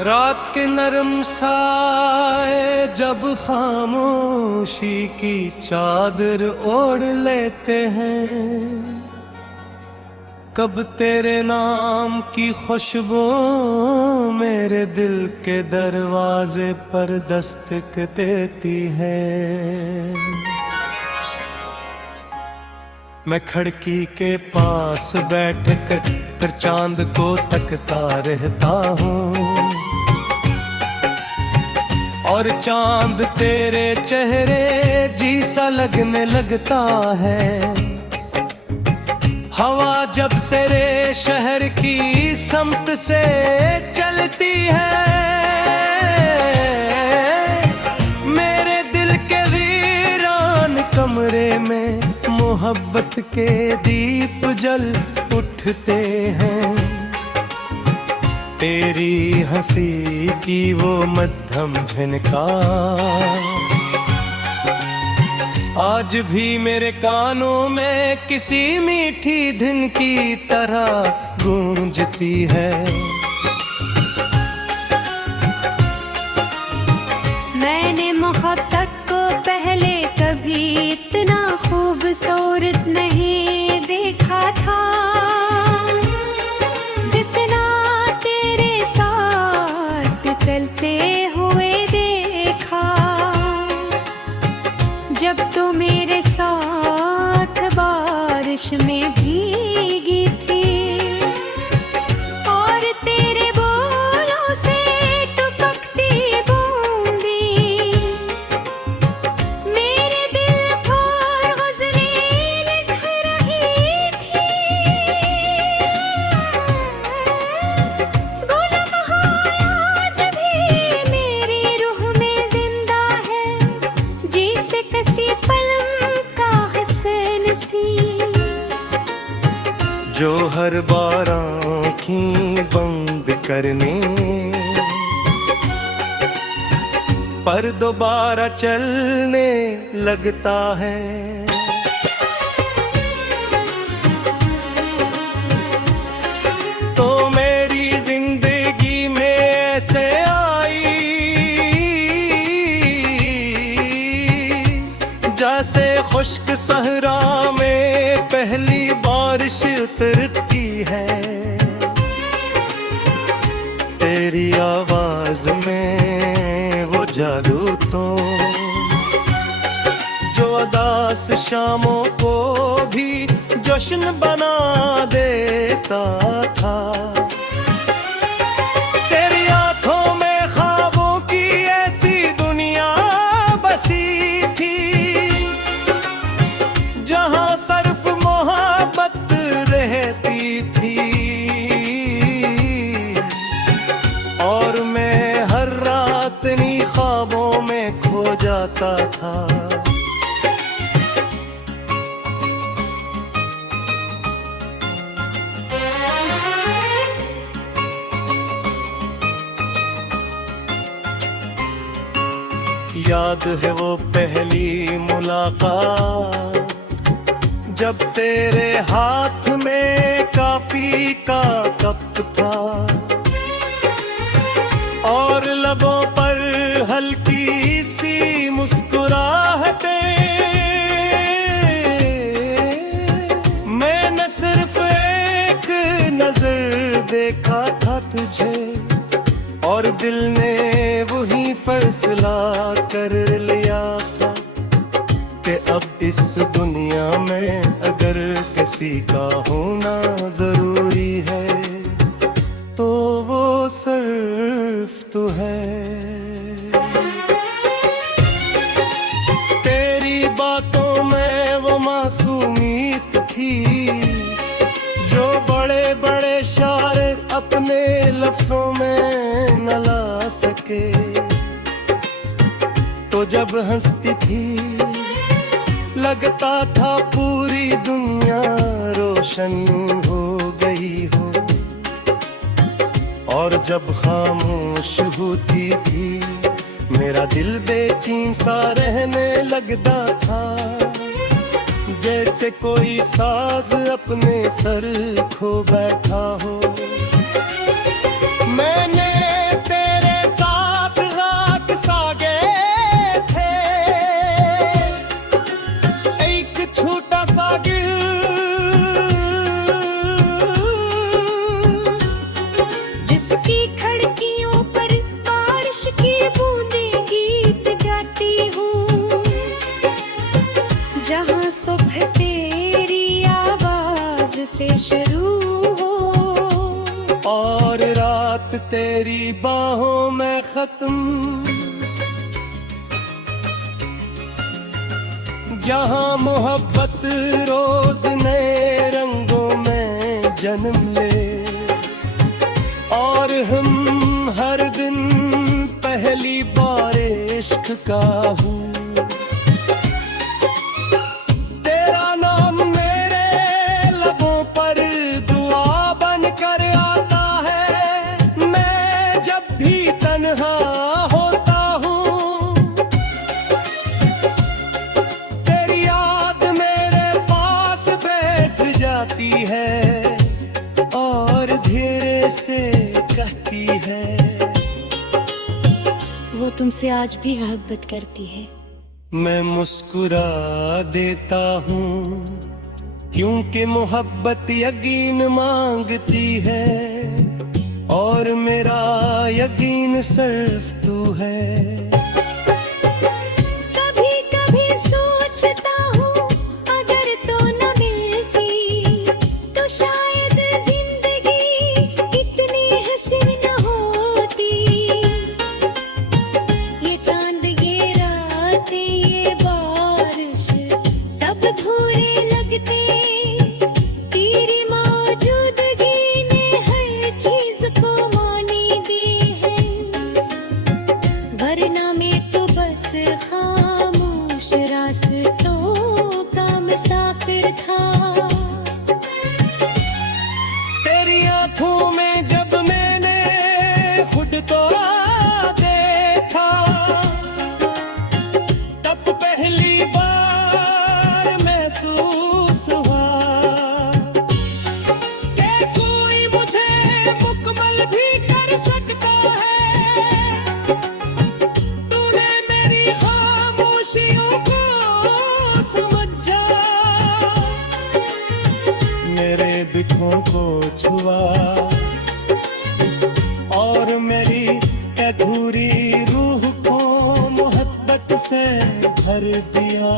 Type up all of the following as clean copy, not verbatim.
रात के नरम साए जब खामोशी की चादर ओढ़ लेते हैं, कब तेरे नाम की खुशबू मेरे दिल के दरवाजे पर दस्तक देती है। मैं खिड़की के पास बैठ कर चांद को तकता रहता हूँ, और चांद तेरे चेहरे जैसा लगने लगता है। हवा जब तेरे शहर की समत से चलती है, मेरे दिल के वीरान कमरे में मोहब्बत के दीप जल उठते हैं। तेरी हंसी की वो मध्यम झनकार आज भी मेरे कानों में किसी मीठी धुन की तरह गूंजती है। मैंने मोहब्बत को पहले कभी इतना खूबसूरत नहीं देखा था, जितना तेरे साथ चलते हुए देखा। जब तू मेरे साथ बारिश में भीगी थी, और तेरे बोलों से टपकती बूंदी मेरे दिल पर ग़ज़लें लिख रही थी। गुलाम आज भी मेरी रूह में जिंदा है, जिसे किसी फिल्म का हसन सी। जो हर बार आँखें बंद करने पर दोबारा चलने लगता है। तो मेरी जिंदगी में ऐसे आई जैसे खुश्क सहरा में पहली बारिश उतरती है। तेरी आवाज में वो जादू तो जो उदास शामों को भी जश्न बना देता था। तेरी आंखों में ख्वाबों की ऐसी दुनिया बसी थी, जहां सिर्फ मोहब्बत रहती थी। और मैं हर रात इन्हीं ख्वाबों में खो जाता था। याद है वो पहली मुलाकात, जब तेरे हाथ में कॉफी का कप था, और लबों पर हल्की सी मुस्कुराहटें। मैंने सिर्फ एक नजर देखा था तुझे, और दिल ने वही फैसला कर लिया था कि अब इस दुनिया में अगर किसी का होना जरूरी है, तो वो सिर्फ तू है। तेरी बातों में वो मासूमियत थी, जो बड़े बड़े शायर अपने लफ्जों में न ला सके। तो जब हंसती थी लगता था पूरी दुनिया रोशन हो गई हो, और जब खामोश होती थी मेरा दिल बेचैन सा रहने लगता था, जैसे कोई साज अपने सर खो बैठा हो। मैंने तेरे से शुरू हो। और रात तेरी बाहों में खत्म, जहां मोहब्बत रोज नए रंगों में जन्म ले, और हम हर दिन पहली बार इश्क का हूँ। तेरा नाम मेरे लबों पर दुआ बन कर आता है, मैं जब भी तन्हा होता हूँ। तेरी याद मेरे पास बैठ जाती है और धीरे से कहती है, वो तुमसे आज भी मोहब्बत करती है। मैं मुस्कुरा देता हूँ, क्योंकि मोहब्बत यकीन मांगती है, और मेरा यकीन सिर्फ तू है। कभी कभी सोचता हूँ अगर तो न मिलती तो शायद जिंदगी इतनी हसीन न होती। ये चांद ये रात ये बारिश सब अधूरे लगते, तेरी मौजूदगी ने हर चीज को मानी दी है। वरना मैं तो बस खामोश रास्तों का मुसाफिर था। तेरी आंखों में जब मैंने खुद को देखा, तब पहली बार महसूस हुआ कि कोई मुझे मुकम्मल भी कर सकता है। तूने मेरी खामोशियों को समझा, मेरे दुखों को छुआ, और मेरी अधूरी रूह को मोहब्बत से भर दिया।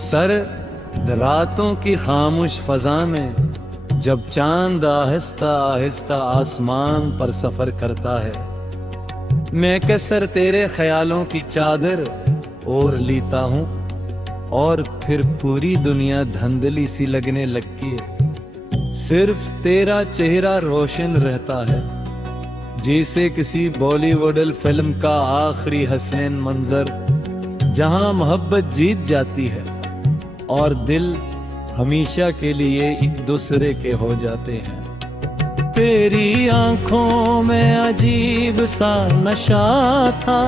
सर्द रातों की खामोश फजा में जब चांद आहिस्ता आहिस्ता आसमान पर सफर करता है, मैं कसर तेरे ख्यालों की चादर ओढ़ लेता हूँ, और फिर पूरी दुनिया धुंधली सी लगने लगती है। सिर्फ तेरा चेहरा रोशन रहता है, जैसे किसी बॉलीवुड फिल्म का आखिरी हसीन मंजर, जहां मोहब्बत जीत जाती है और दिल हमेशा के लिए एक दूसरे के हो जाते हैं। तेरी आंखों में अजीब सा नशा था,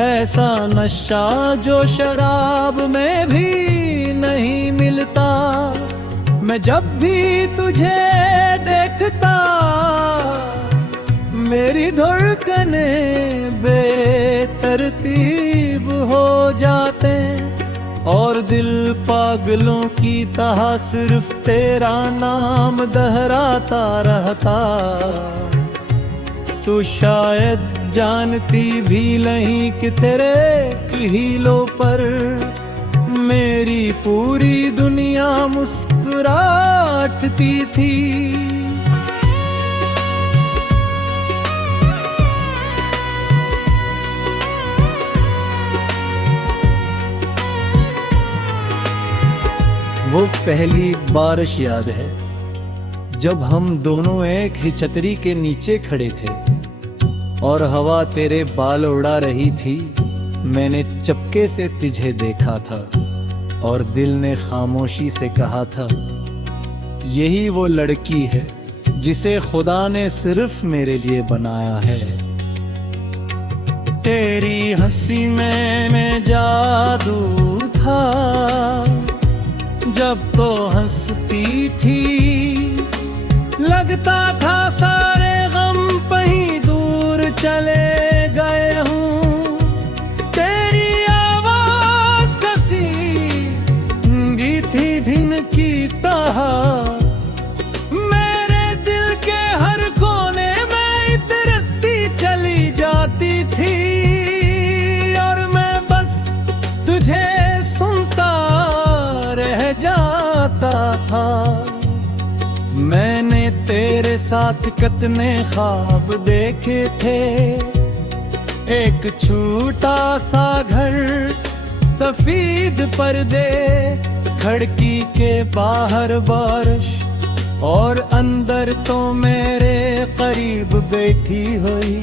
ऐसा नशा जो शराब में भी नहीं मिलता। मैं जब भी तुझे देखता मेरी धड़कनें बेतरतीब हो जाते, और दिल पागलों की तरह सिर्फ तेरा नाम दोहराता रहता। तू शायद जानती भी नहीं कि तेरे हीलों पर मेरी पूरी दुनिया मुस्कुराती थी। वो पहली बारिश याद है जब हम दोनों एक ही छतरी के नीचे खड़े थे और हवा तेरे बाल उड़ा रही थी। मैंने चपके से तुझे देखा था और दिल ने खामोशी से कहा था, यही वो लड़की है जिसे खुदा ने सिर्फ मेरे लिए बनाया है। तेरी हंसी में जादू था, जब तो हंसती थी लगता था सारे गम कहीं दूर चले गए हूँ। तेरी आवाज कसी भी थी दिन की तरह, मेरे दिल के तेरे साथ कितने ख्वाब देखे थे, एक छोटा सा घर, सफेद पर्दे, खिड़की के बाहर बारिश, और अंदर तो मेरे करीब बैठी हुई,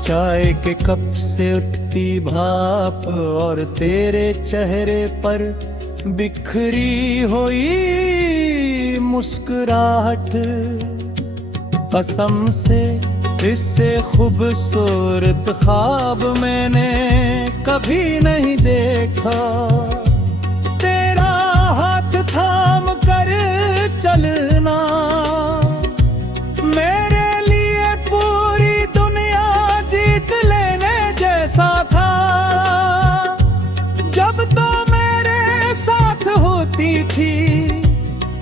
चाय के कप से उठती भाप और तेरे चेहरे पर बिखरी हुई मुस्कुराहट। कसम से इससे खूबसूरत ख्वाब मैंने कभी नहीं देखा। तेरा हाथ थाम कर चलना मेरे लिए पूरी दुनिया जीत लेने जैसा था। जब तो मेरे साथ होती थी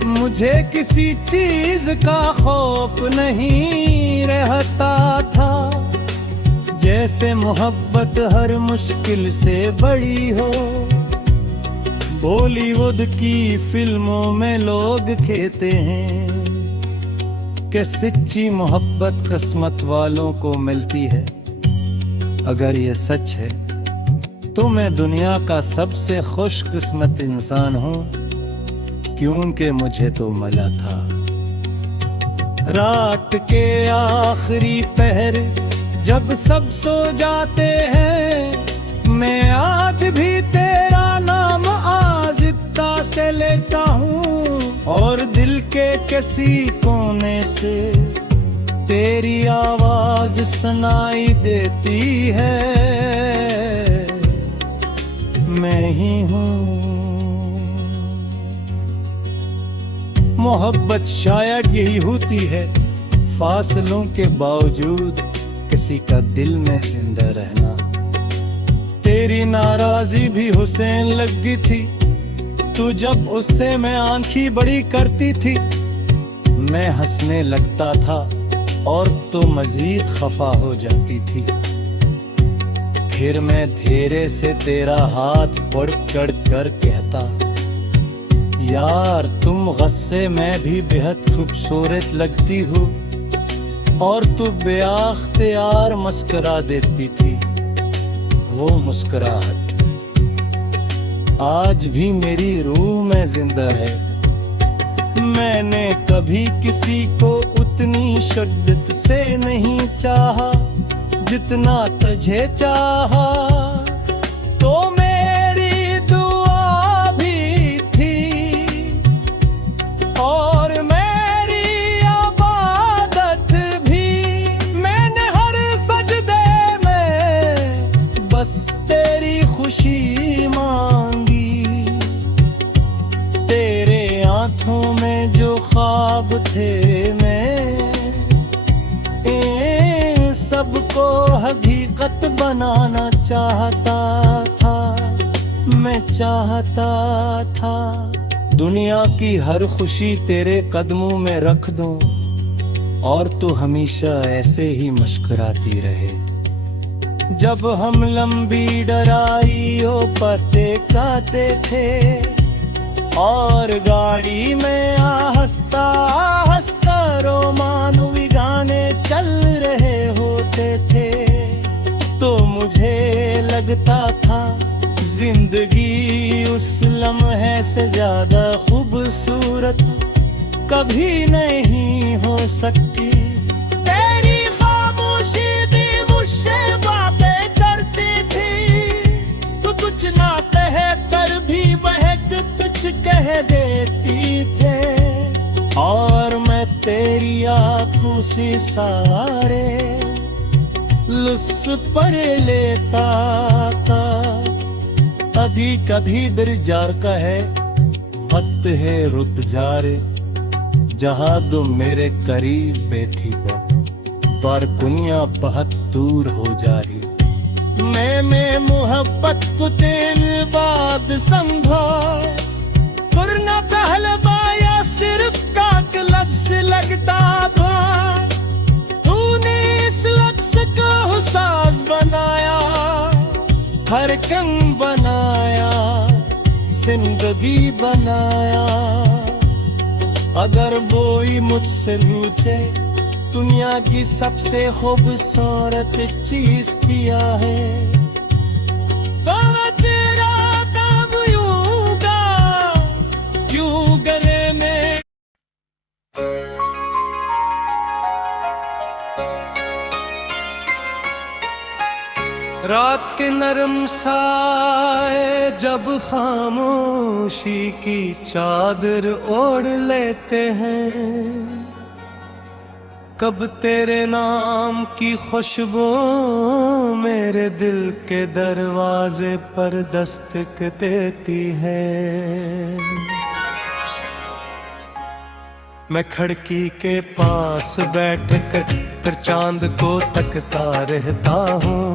मुझे किसी चीज का खौफ नहीं रहता था, जैसे मोहब्बत हर मुश्किल से बड़ी हो। बॉलीवुड की फिल्मों में लोग कहते हैं कि सच्ची मोहब्बत किस्मत वालों को मिलती है। अगर ये सच है तो मैं दुनिया का सबसे खुशकिस्मत इंसान हूँ, क्योंकि मुझे तो मिला था। रात के आखिरी पहर जब सब सो जाते हैं, मैं आज भी तेरा नाम आज़िदा से लेता हूँ, और दिल के किसी कोने से तेरी आवाज सुनाई देती है, मैं ही हूँ। मोहब्बत शायद यही होती है, फासलों के बावजूद किसी का दिल में जिंदा रहना। तेरी नाराजी भी हुसैन लगी थी, तू जब उससे मैं आंखी बड़ी करती थी, मैं हंसने लगता था और तो मजीद खफा हो जाती थी। फिर मैं धीरे से तेरा हाथ पकड़ कर कहता, यार तुम गुस्से में भी बेहद खूबसूरत लगती हो, और तू बेअख्तियार मुस्कुरा देती थी। वो मुस्कुराहट आज भी मेरी रूह में जिंदा है। मैंने कभी किसी को उतनी शिद्दत से नहीं चाहा जितना तुझे चाहा, तो मेरी दुआ भी थी और मेरी इबादत भी। मैंने हर सजदे में बस तेरी खुशी मांगी। तेरे आंखों में जो ख्वाब थे मैं सबको हकीकत बनाना चाहता था, मैं चाहता था दुनिया की हर खुशी तेरे कदमों में रख दूं, और तू हमेशा ऐसे ही मुस्कुराती रहे। जब हम लंबी डराइयों पते काते थे और गाड़ी में आहिस्ता आहिस्ता रोमानवी गाने चल रहे होते थे, तो मुझे लगता था जिंदगी उस लम्हे से ज्यादा खूबसूरत कभी नहीं हो सकती। तेरी खामोशी भी मुझसे बातें करती थी, तू कुछ ना कह कर भी महक कुछ कह देती थे, और मैं तेरी आंखों से सारे लुत्फ पर लेता था। कभी कभी दिल जार का है, वक्त है रुत जारे, जहाँ तुम मेरे करीब बैठी हो पर दुनिया बहुत दूर हो जा रही। मैं मोहब्बत को तेरे बाद समझा, वरना कहलवाया सिर्फ काक लफ्ज़ लगता था। तूने इस लफ्ज़ को साज बनाया, धड़कन बनाया, जिंदगी बनाया। अगर कोई मुझसे पूछे दुनिया की सबसे खूबसूरत चीज क्या है, तो मैं तेरा काम यूं गले में। रात के नरम साए जब खामोशी की चादर ओढ़ लेते हैं, कब तेरे नाम की खुशबू मेरे दिल के दरवाजे पर दस्तक देती है। मैं खिड़की के पास बैठ कर चांद को तकता रहता हूँ,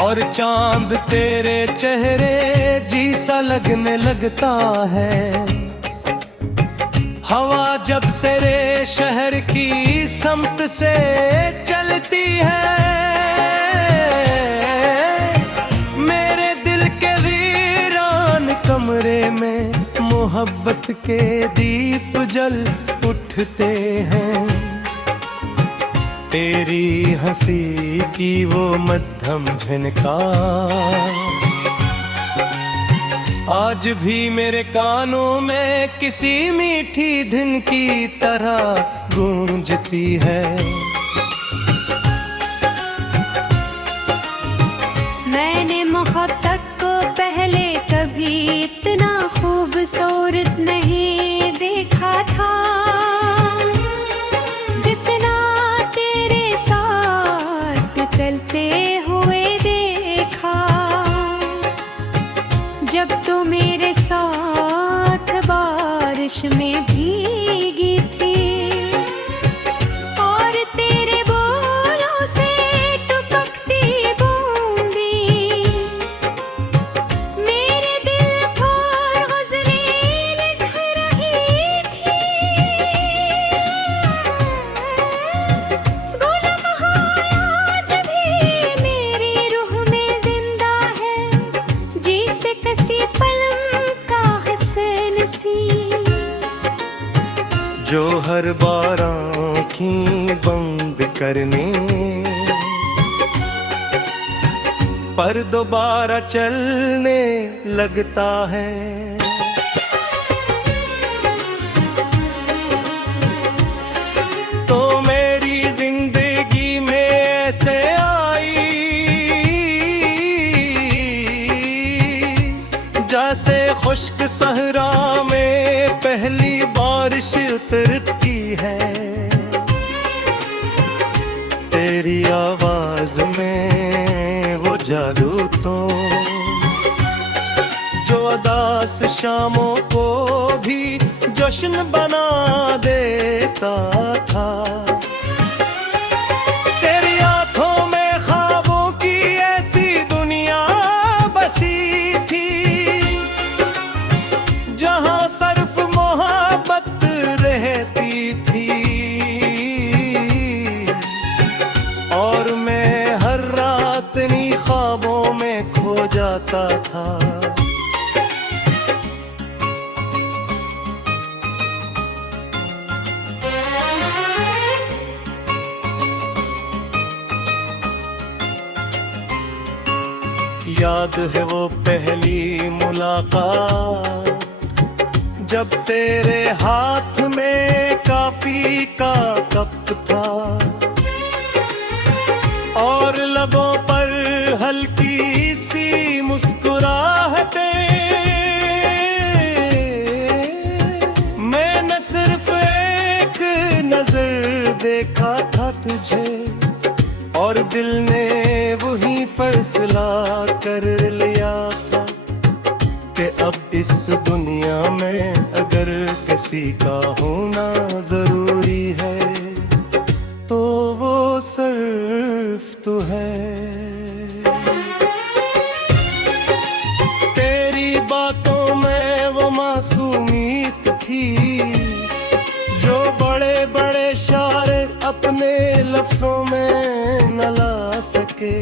और चांद तेरे चेहरे जैसा लगने लगता है। हवा जब तेरे शहर की समत से चलती है, मेरे दिल के वीरान कमरे में मोहब्बत के दीप जल उठते हैं। तेरी हंसी की वो मध्यम झनकार आज भी मेरे कानों में किसी मीठी धुन की तरह गूंजती है। मैंने मोहब्बत को पहले कभी इतना खूबसूरत नहीं देखा था, जितना तेरे साथ चलते हुए देखा। जब तू मेरे साथ बारिश में भीगी थी, और तेरे बोलों से टपकती बूंदी मेरे दिल पर गज़लें लिख रही थी। वो लम्हा आज भी मेरी रूह में जिंदा है, जिसे किसी फिल्म का हसन सी। जो हर बार आँखें बंद करने पर दोबारा चलने लगता है। तो मेरी जिंदगी में ऐसे आई जैसे खुश्क सहरा में पहली बारिश उतरती है। तेरी आवाज में वो जादू तो जो उदास शामों को भी जश्न बना देता था। तेरी आंखों में ख्वाबों की ऐसी दुनिया बसी थी, जहां सिर्फ मोहब्बत रहती थी। और मैं हर रात इन्हीं ख्वाबों में खो जाता था। याद है वो पहली मुलाकात, जब तेरे हाथ में काफी का कप था, और लबों पर हल्की सी मुस्कुराहटें। मैंने सिर्फ एक नजर देखा था तुझे, और दिल ने वही फैसला कर लिया था कि अब इस दुनिया में अगर किसी का होना जरूरी है, तो वो सिर्फ तू है। तेरी बातों में वो मासूमियत थी, जो बड़े बड़े शायर अपने लफ्जों में न ला सके।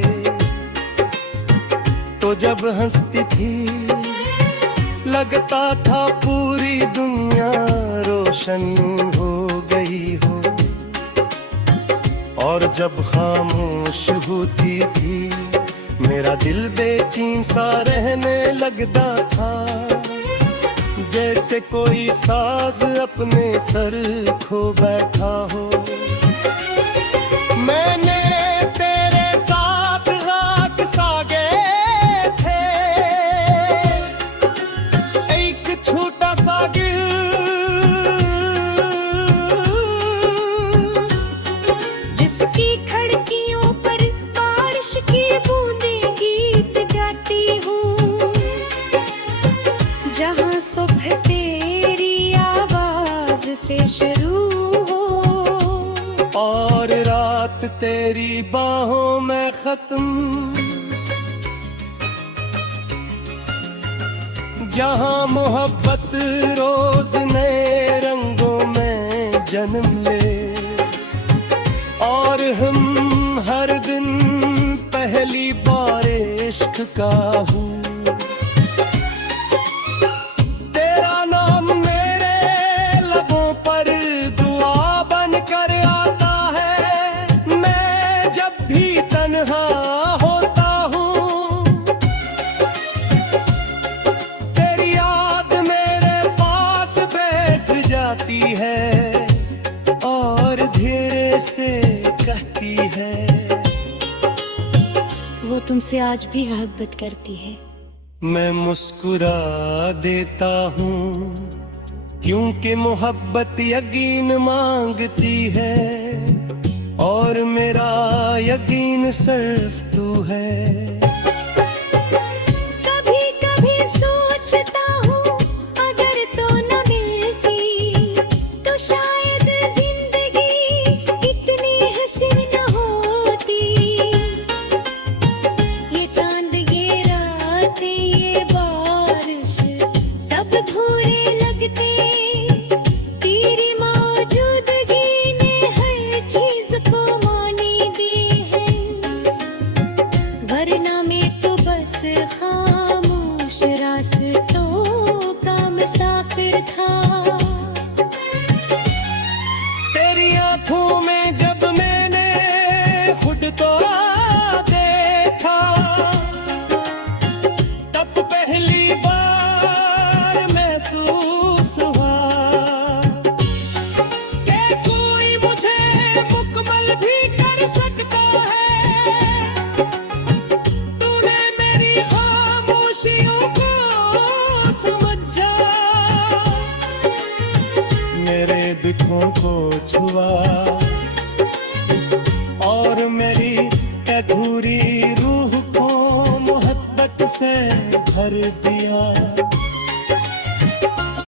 तो जब हंसती थी लगता था पूरी दुनिया रोशन हो गई हो, और जब खामोश होती थी मेरा दिल बेचैन सा रहने लगता था, जैसे कोई साज अपने सर खो बैठा हो। मैंने तेरे साथ रात सागे थे, एक छोटा सा गिल जिसकी खिड़कियों पर बारिश की बूंदें गीत गाती हूँ, जहाँ सुबह तेरी आवाज से शुरू हो और रात तेरी बाहों में खत्म, जहाँ मोहब्बत रोज नए रंगों में जन्म ले, और हम हर दिन पहली बार इश्क का हूँ। तेरा नाम मेरे लबों पर दुआ बन कर आता है, मैं जब भी तन्हा होता हूँ। तेरी याद मेरे पास बैठ जाती है और धीरे से कहती है, वो तुमसे आज भी मोहब्बत करती है। मैं मुस्कुरा देता हूँ क्योंकि मोहब्बत यकीन मांगती है, और मेरा यकीन सिर्फ तू है। कभी कभी सोचता हूँ अगर तो न मिलती तो शायद जिंदगी इतनी हसीन न होती। ये चांद ये रात ये बारिश सब अधूरे लगते, तेरी मौजूदगी ने हर चीज को मानी दी है, वरना मैं तो बस खामोश रास्तों का मुसाफिर था। तेरी आंखों में जब मैंने खुद को देखा, तब पहली बार महसूस हुआ कि कोई मुझे मुकम्मल भी कर सकता है। तूने मेरी खामोशियों को समझा, मेरे दुखों को